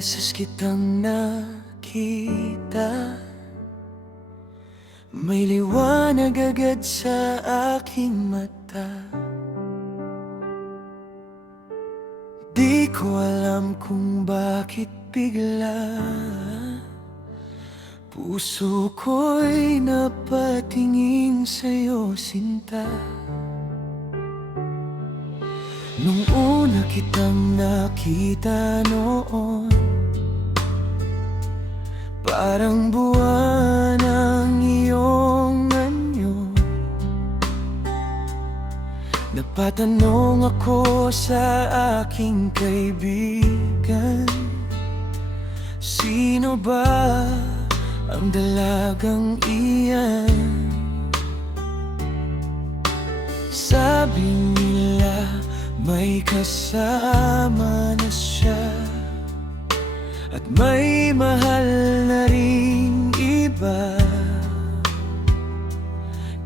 beses kitang nakita, may liwanag agad sa aking mata. Di ko alam kung bakit bigla puso ko'y napatingin sa'yo, sinta. Nung una kitang nakita noon, parang buwan ang iyong anyo. Napatanong ako sa aking kaibigan, sino ba ang dalagang iyan? Sabi nila may kasama na siya at may mahal na ring iba.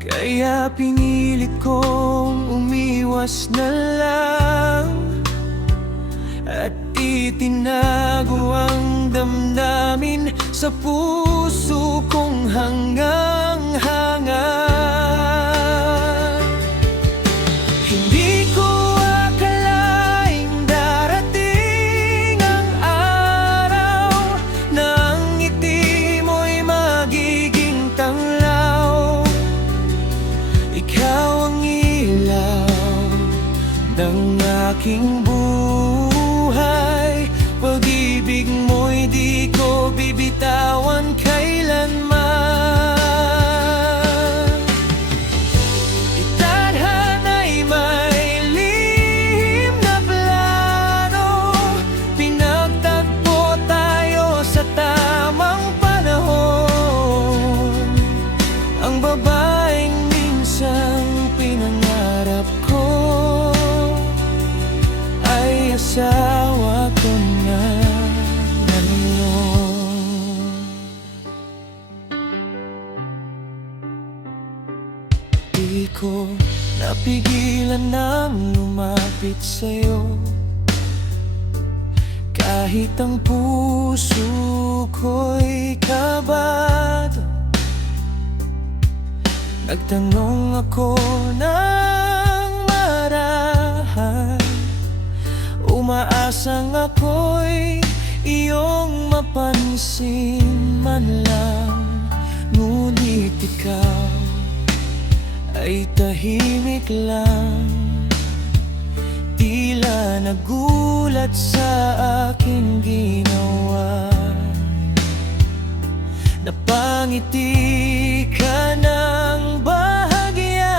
Kaya pinilit kong umiwas na lang at itinago ang damdamin sa puso kong hangang-hanga. Hindi ko akalaing darating ang araw na ang ngiti mo'y magiging tanglaw. Ikaw ang ilaw ng aking buhay, pag-ibig mo'y di ko bibitawan kailanman. Itadhana'y may lihim na plano, pinagtagpo tayo sa tamang panahon. Ang babaeng minsang pinangarap ko ay asawa ko na ngayon. Di ko napigilan ng lumapit sa'yo, kahit ang puso ko'y kabado. Nagtanong ako ng marahan, umaasang ako'y iyong mapansin man lang. Ngunit ikaw ay tahimik lang, tila nagulat sa aking ginawa. Napangiti ka ng bahagya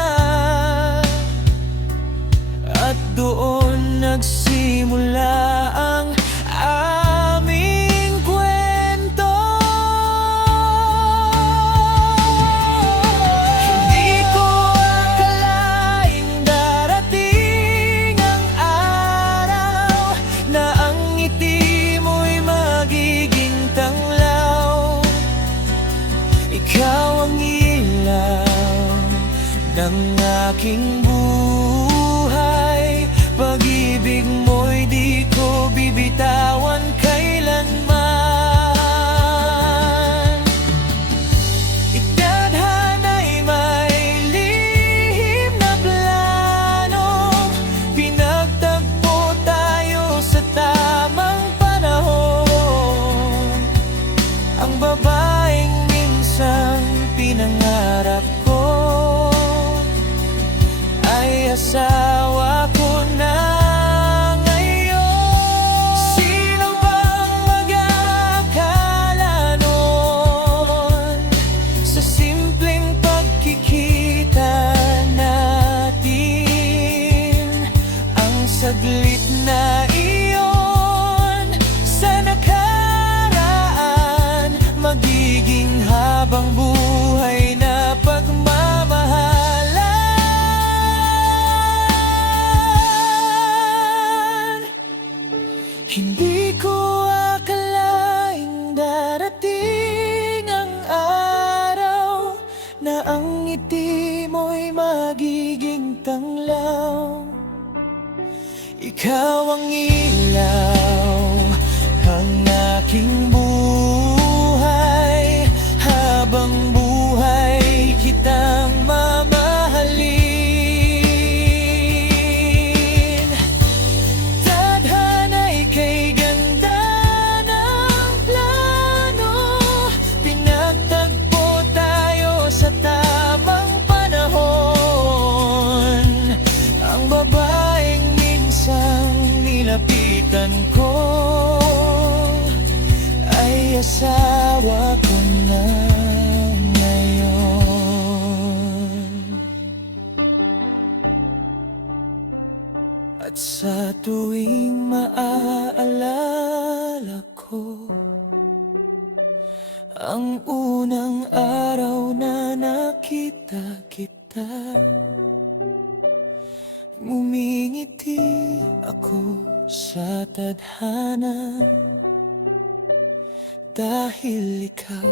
at doon nagsimula ang aming kwento. Hindi ko akalaing darating ang araw na ang ngiti mo'y magiging tanglaw. Ikaw ang ilaw ng aking buhay, pag-ibig mo'y di ko bibitawan kailanman. Itadhana'y may lihim na plano, pinagtagpo tayo sa tamang panahon. Ang babaeng minsang pinangarap ko ay asawa ko na ngayon. Sino bang mag-aakala nun sa simpleng pagkikita natin? Ang saglit na iyon sa nakaraan, magiging habang buhay na pagmamahalan. Hindi ko akalaing darating ang araw na ang ngiti mo'y magiging tanglaw. Ikaw ang ilaw, ang kaibigan ko ay asawa ko na ngayon. At sa tuwing maaalala ko ang unang araw na nakita kita, ngumingiti ako sa tadhana dahil ikaw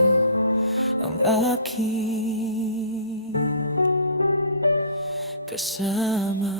ang aking kasama.